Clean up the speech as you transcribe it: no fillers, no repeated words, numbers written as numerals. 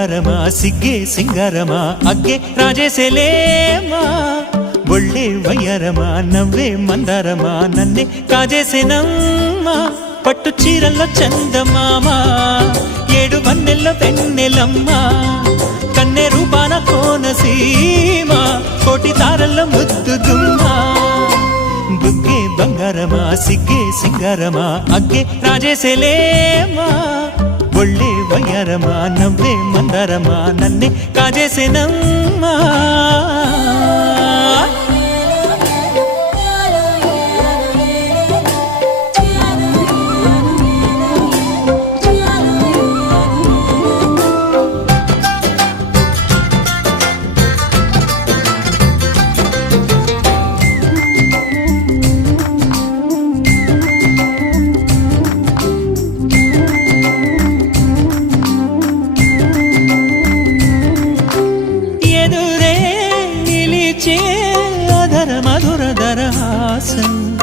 బంగారమా సిగ్గే సింగారమా అగ్గే రాజేసేలేమా ఒళ్ళే వయ్యారమా నవ్వే మందారమా నన్నే కాజేసేనమ్మా పట్టు చీరల్లో చందమామా ఏడు వన్నెల్లో పెన్నెలమ్మా కన్నె రూపాన కోనసీమ కోటి తారల్లో ముద్దుదుమ్మా బుగ్గే బంగారమా సిగ్గే సింగారమా అగ్గే రాజేసేలేమా ఒళ్ళే వయ్యారమా నవ్వే మందారమా నన్నే కాజేసేనమ్మా అధర మధుర దరహాసం